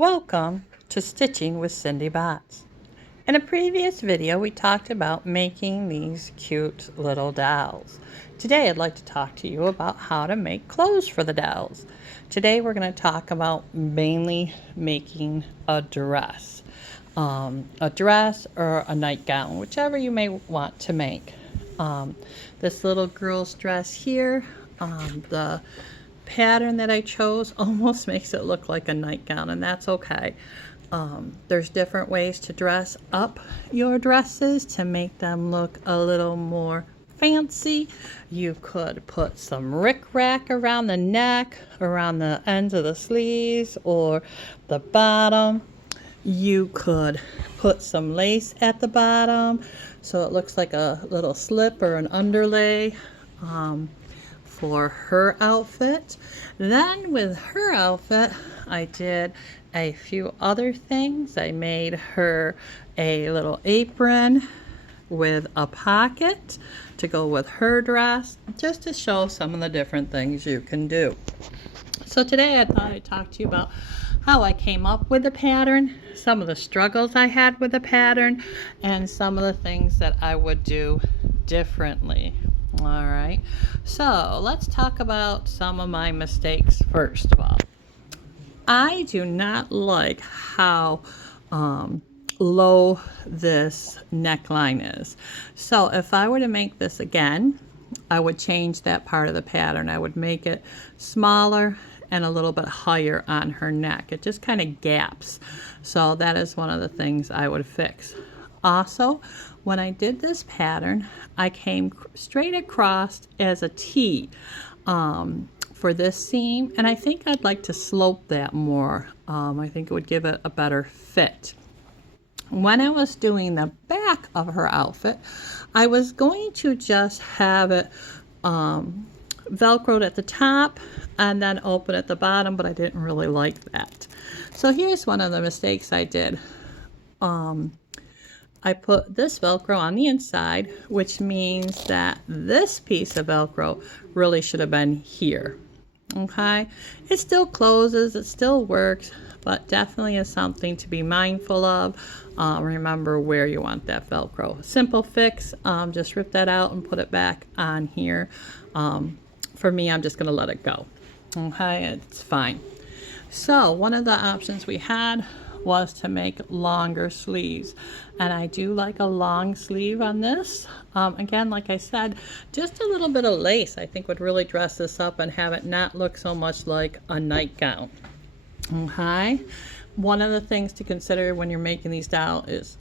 Welcome to Stitching with Cindy Botts. In a previous video, we talked about making these cute little dolls. Today, I'd like to talk to you about how to make clothes for the dolls. Today, we're going to talk about mainly making a dress or a nightgown, whichever you may want to make. This little girl's dress here, the pattern that I chose almost makes it look like a nightgown, and that's okay. There's different ways to dress up your dresses to make them look a little more fancy. You could put some rickrack around the neck, around the ends of the sleeves or the bottom. You could put some lace at the bottom so it looks like a little slip or an underlay for her outfit. Then with her outfit, I did a few other things. I made her a little apron with a pocket to go with her dress, just to show some of the different things you can do. So today I thought I'd talk to you about how I came up with the pattern, some of the struggles I had with the pattern, and some of the things that I would do differently. All right, so let's talk about some of my mistakes first of all. I do not like how low this neckline is. So if I were to make this again, I would change that part of the pattern. I would make it smaller and a little bit higher on her neck. It just kind of gaps. So that is one of the things I would fix. Also, when I did this pattern, I came straight across as a T for this seam, and I think I'd like to slope that more. I think it would give it a better fit. When I was doing the back of her outfit, I was going to just have it Velcroed at the top and then open at the bottom, but I didn't really like that. So here's one of the mistakes I did. I put this Velcro on the inside, which means that this piece of Velcro really should have been here. Okay, it still closes, it still works, but definitely is something to be mindful of. Remember where you want that Velcro. Simple fix, just rip that out and put it back on here. For me, I'm just going to let it go. Okay, it's fine. So one of the options we had was to make longer sleeves, and I do like a long sleeve on this. Again, like I said, just a little bit of lace I think would really dress this up and have it not look so much like a nightgown. Okay, one of the things to consider when you're making these dolls is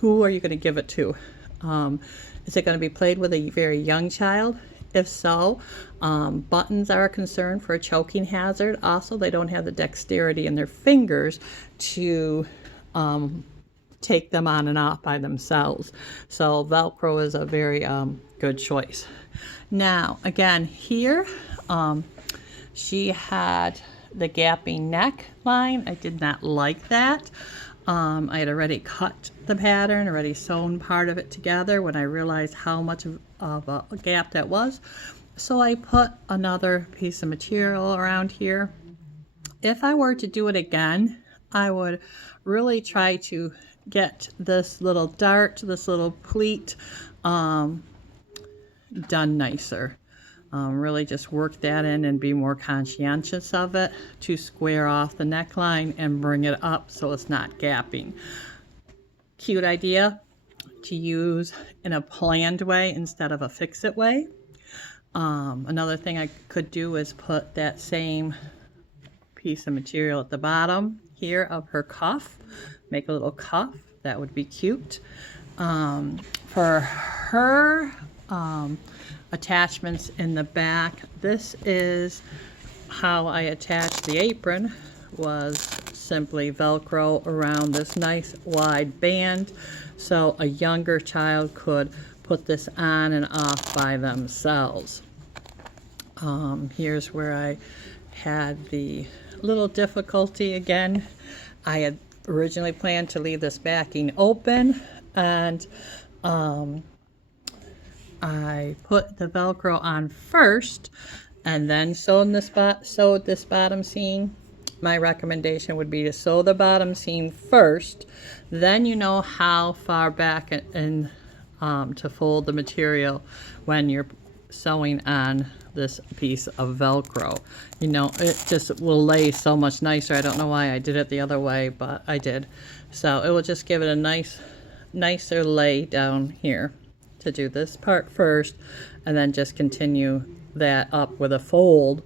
who are you going to give it to? Is it going to be played with a very young child? If so, buttons are a concern for a choking hazard. Also, they don't have the dexterity in their fingers to take them on and off by themselves. So Velcro is a very good choice. Now, again, here she had the gapping neckline. I did not like that. I had already cut the pattern, already sewn part of it together when I realized how much of a gap that was. So I put another piece of material around here. If I were to do it again, I would really try to get this little dart, this little pleat done nicer. Really just work that in and be more conscientious of it to square off the neckline and bring it up so it's not gapping. Cute idea to use in a planned way instead of a fix-it way. Another thing I could do is put that same piece of material at the bottom here of her cuff. Make a little cuff. That would be cute. For her attachments in the back, this is how I attached the apron, was simply Velcro around this nice wide band so a younger child could put this on and off by themselves. Here's where I had the little difficulty again. I had originally planned to leave this backing open, and I put the Velcro on first and then sewed this bottom seam. my recommendation would be to sew the bottom seam first, then you know how far back and to fold the material when you're sewing on this piece of Velcro. You know, it just will lay so much nicer. I don't know why I did it the other way, but I did. So it will just give it a nicer lay down here to do this part first, and then just continue that up with a fold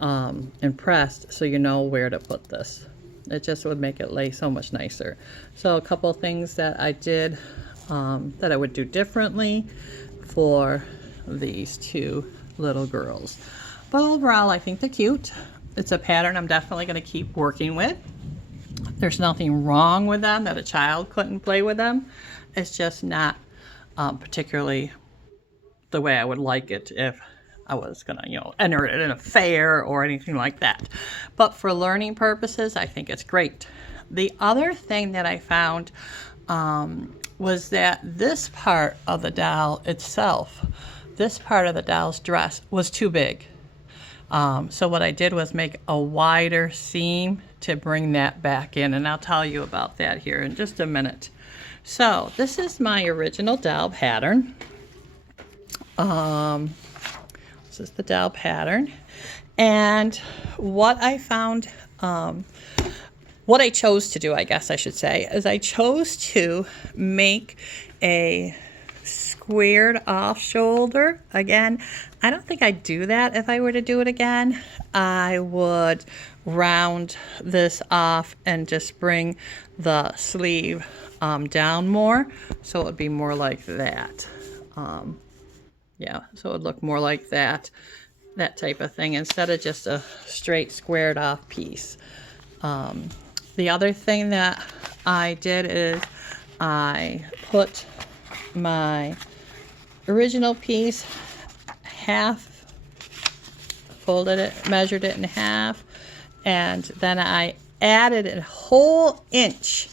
and pressed, so you know where to put this. It just would make it lay so much nicer. So a couple of things that I did that I would do differently for these two little girls. But overall, I think they're cute. It's a pattern I'm definitely going to keep working with. There's nothing wrong with them that a child couldn't play with them. It's just not particularly the way I would like it if I was gonna, you know, enter it in a fair or anything like that. But for learning purposes, I think it's great. The other thing that I found was that this part of the doll itself, this part of the doll's dress was too big. So what I did was make a wider seam to bring that back in, and I'll tell you about that here in just a minute. So this is my original doll pattern. This is the doll pattern, and what I found, what I chose to do, I guess I should say, is I chose to make a squared off shoulder. Again, I don't think I'd do that if I were to do it again. I would round this off and just bring the sleeve down more, so it would be more like that. Yeah, so it would look more like that type of thing, instead of just a straight squared off piece. The other thing that I did is I put my original piece half, folded it, measured it in half, and then I added a whole inch.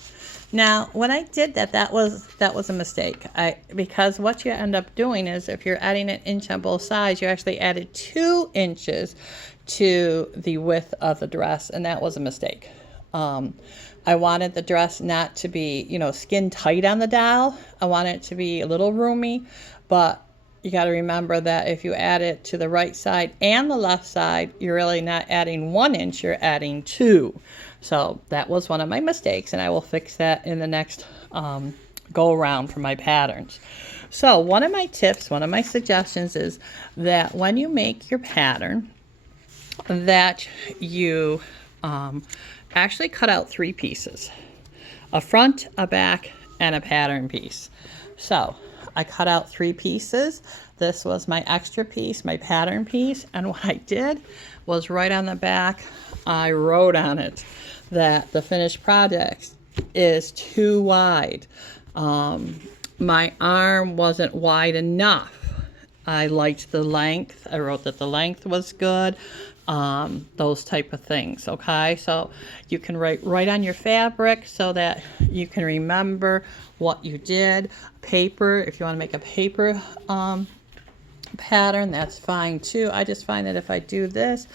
Now, when I did that, that was a mistake. Because what you end up doing is, if you're adding an inch on both sides, you actually added 2 inches to the width of the dress, and that was a mistake. I wanted the dress not to be, you know, skin tight on the doll. I wanted it to be a little roomy, but you got to remember that if you add it to the right side and the left side, you're really not adding 1 inch, you're adding 2. So that was one of my mistakes, and I will fix that in the next go around for my patterns. So one of my tips, one of my suggestions is that when you make your pattern, that you actually cut out 3 pieces: a front, a back, and a pattern piece. So I cut out 3 pieces. This was my extra piece, my pattern piece, and what I did was right on the back, I wrote on it that the finished product is too wide. My arm wasn't wide enough. I liked the length. I wrote that the length was good. Those type of things, okay? So you can write right on your fabric so that you can remember what you did. Paper, if you want to make a paper pattern, that's fine too. I just find that if I do this,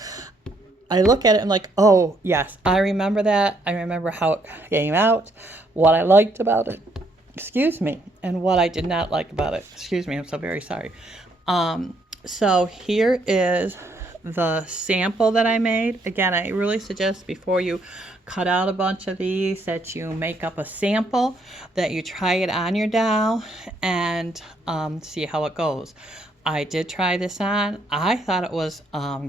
I look at it and like, oh yes, I remember that. I remember how it came out, what I liked about it, excuse me, and what I did not like about it. Excuse me, I'm so very sorry. So here is the sample that I made. Again, I really suggest before you cut out a bunch of these that you make up a sample, that you try it on your doll and see how it goes. I did try this on. I thought it was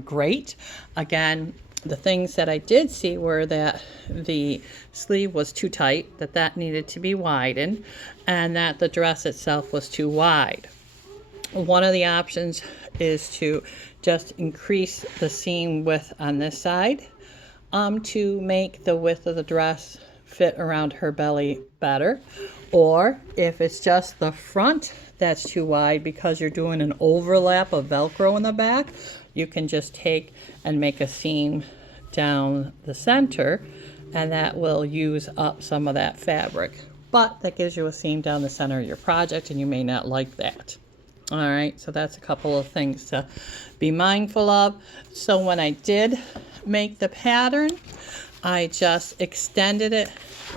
great. Again, the things that I did see were that the sleeve was too tight, that needed to be widened, and that the dress itself was too wide. One of the options is to just increase the seam width on this side to make the width of the dress fit around her belly better. Or if it's just the front that's too wide because you're doing an overlap of Velcro in the back, you can just take and make a seam down the center, and that will use up some of that fabric. But that gives you a seam down the center of your project, and you may not like that. All right, so that's a couple of things to be mindful of. So when I did make the pattern, I just extended it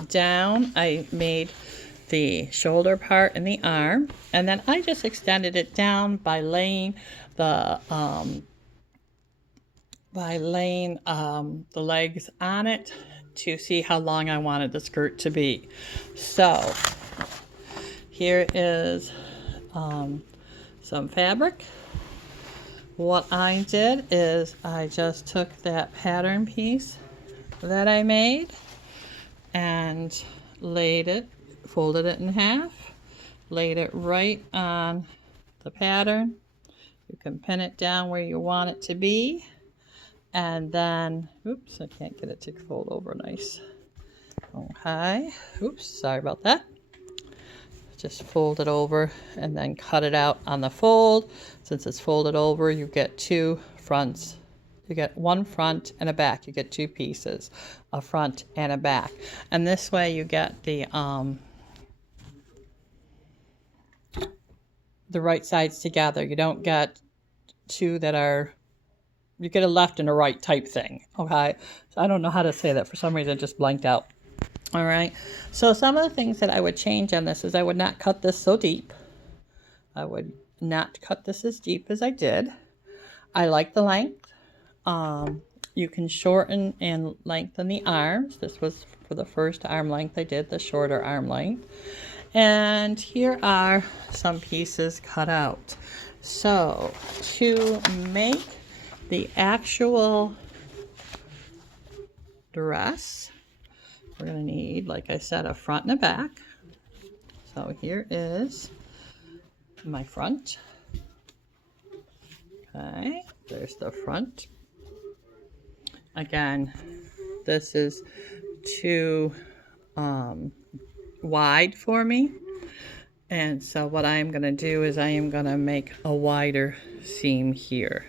down. I made the shoulder part and the arm, and then I just extended it down by laying the legs on it to see how long I wanted the skirt to be. So here is some fabric. What I did is I just took that pattern piece that I made and laid it, folded it in half, laid it right on the pattern. You can pin it down where you want it to be, and then, oops, I can't get it to fold over nice. Okay, oops, sorry about that. Just fold it over and then cut it out on the fold. Since it's folded over, you get two fronts. You get one front and a back. You get two pieces, a front and a back. And this way you get the right sides together. You don't get two that are, you get a left and a right type thing, okay? So I don't know how to say that. For some reason, it just blanked out. All right, so some of the things that I would change on this is I would not cut this so deep. I would not cut this as deep as I did. I like the length. You can shorten and lengthen the arms. This was for the first arm length I did, the shorter arm length. And here are some pieces cut out. So to make the actual dress, we're going to need, like I said, a front and a back. So here is my front. Okay, there's the front. Again, this is too wide for me. And so what I'm going to do is I am going to make a wider seam here.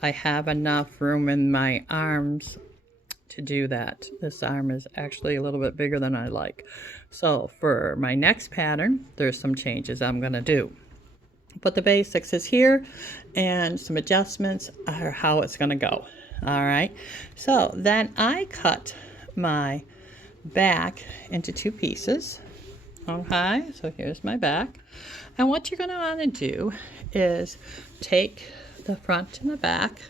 I have enough room in my arms to do that. This arm is actually a little bit bigger than I like. So for my next pattern, there's some changes I'm going to do. But the basics is here, and some adjustments are how it's going to go. All right. So then I cut my back into two pieces. Okay. So here's my back. And what you're going to want to do is take the front and the back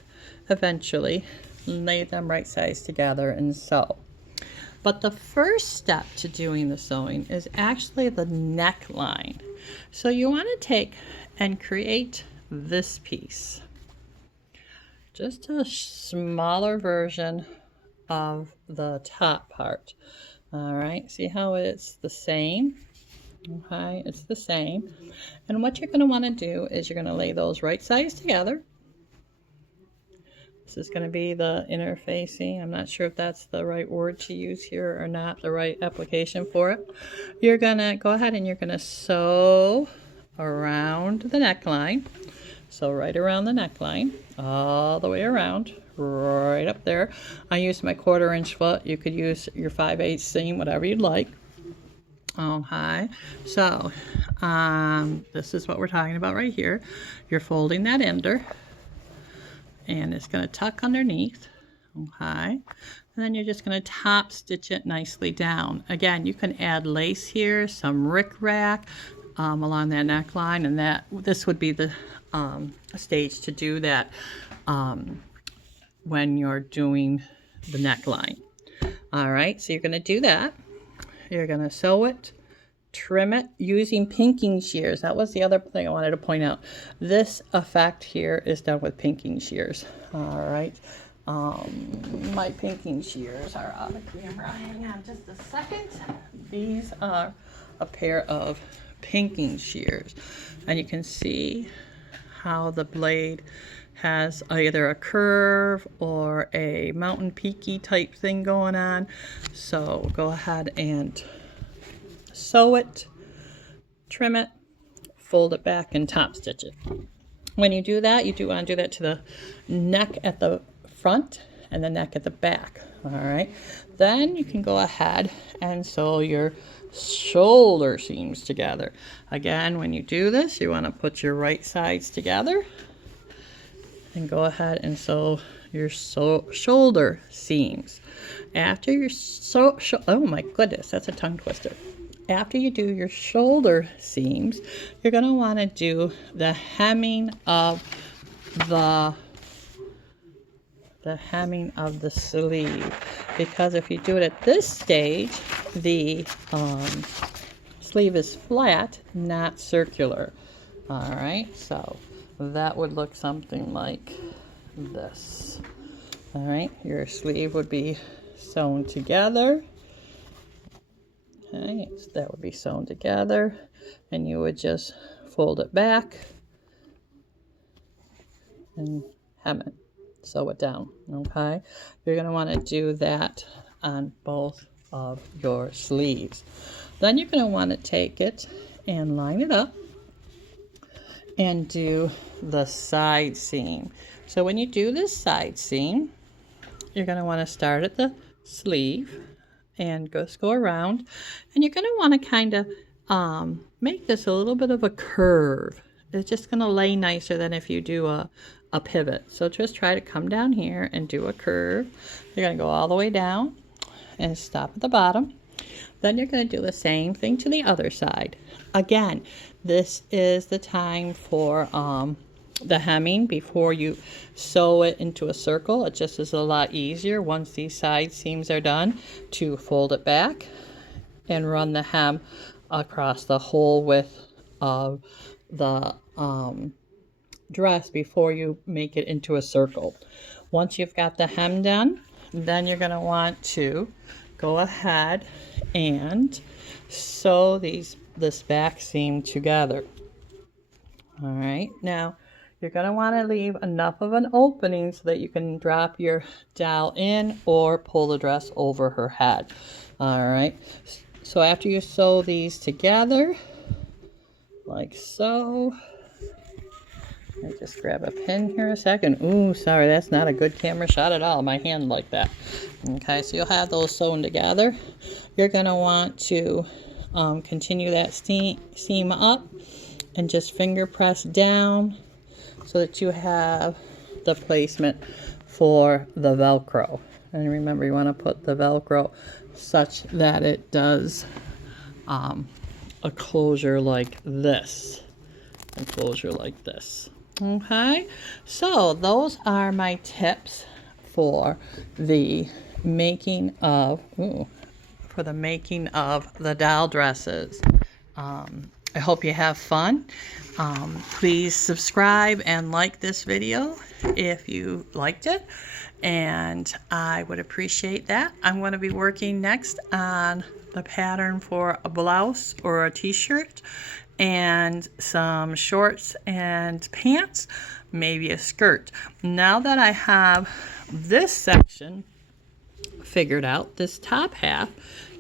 eventually, lay them right sides together and sew. But the first step to doing the sewing is actually the neckline. So you want to take and create this piece, just a smaller version of the top part. All right, see how it's the same? Okay, it's the same. And what you're going to want to do is you're going to lay those right sides together. This is going to be the interfacing. I'm not sure if that's the right word to use here or not, the right application for it. You're going to go ahead and you're going to sew around the neckline. So right around the neckline, all the way around, right up there. I used my 1/4 inch foot. You could use your 5/8 seam, whatever you'd like. Okay, so this is what we're talking about right here. You're folding that under, and it's going to tuck underneath. Okay, and then you're just going to top stitch it nicely down. Again, you can add lace here, some rickrack along that neckline, and this would be the stage to do that when you're doing the neckline. All right, so you're going to do that. You're going to sew it, trim it using pinking shears. That was the other thing I wanted to point out. This effect here is done with pinking shears. All right, my pinking shears are out of camera. Hang on just a second. These are a pair of pinking shears, and you can see how the blade has either a curve or a mountain peaky type thing going on. So go ahead and sew it, trim it, fold it back, and top stitch it. When you do that, you do want to do that to the neck at the front and the neck at the back. All right, then you can go ahead and sew your shoulder seams together. Again, when you do this, you want to put your right sides together and go ahead and sew your shoulder seams. After your oh my goodness, that's a tongue twister. After you do your shoulder seams, you're going to want to do the hemming of the sleeve, because if you do it at this stage, the sleeve is flat, not circular. All right, so that would look something like this. All right, your sleeve would be sewn together. Okay, so that would be sewn together, and you would just fold it back and hem it, sew it down. Okay, you're going to want to do that on both of your sleeves. Then you're going to want to take it and line it up and do the side seam. So when you do this side seam, you're going to want to start at the sleeve and just go around, and you're going to want to kind of make this a little bit of a curve. It's just going to lay nicer than if you do a pivot. So just try to come down here and do a curve. You're going to go all the way down and stop at the bottom. Then you're going to do the same thing to the other side. Again, this is the time for the hemming before you sew it into a circle. It just is a lot easier once these side seams are done to fold it back and run the hem across the whole width of the dress before you make it into a circle. Once you've got the hem done, then you're going to want to go ahead and sew this back seam together. All right, now you're going to want to leave enough of an opening so that you can drop your doll in or pull the dress over her head. All right, so after you sew these together, like so, I just grab a pin here a second. Ooh, sorry, that's not a good camera shot at all. My hand like that. Okay, so you'll have those sewn together. You're going to want to continue that seam up and just finger press down so that you have the placement for the Velcro. And remember, you want to put the Velcro such that it does a closure like this. A closure like this. Okay, so those are my tips for the making of the doll dresses. I hope you have fun. Please subscribe and like this video if you liked it, and I would appreciate that. I'm going to be working next on the pattern for a blouse or a t-shirt and some shorts and pants, maybe a skirt. Now that I have this section figured out, this top half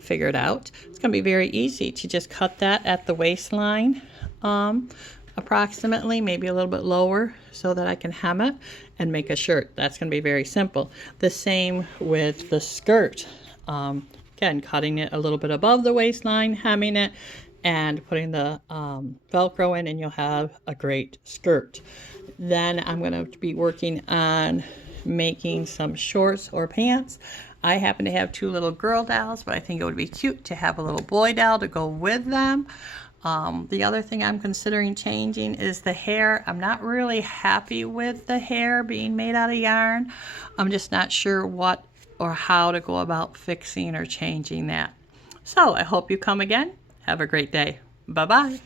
figured out, it's going to be very easy to just cut that at the waistline, approximately, maybe a little bit lower, so that I can hem it and make a shirt. That's going to be very simple. The same with the skirt. Again, cutting it a little bit above the waistline, hemming it, and putting the Velcro in, and you'll have a great skirt. Then I'm going to be working on making some shorts or pants. I happen to have two little girl dolls, but I think it would be cute to have a little boy doll to go with them. The other thing I'm considering changing is the hair. I'm not really happy with the hair being made out of yarn. I'm just not sure what or how to go about fixing or changing that. So I hope you come again. Have a great day. Bye-bye.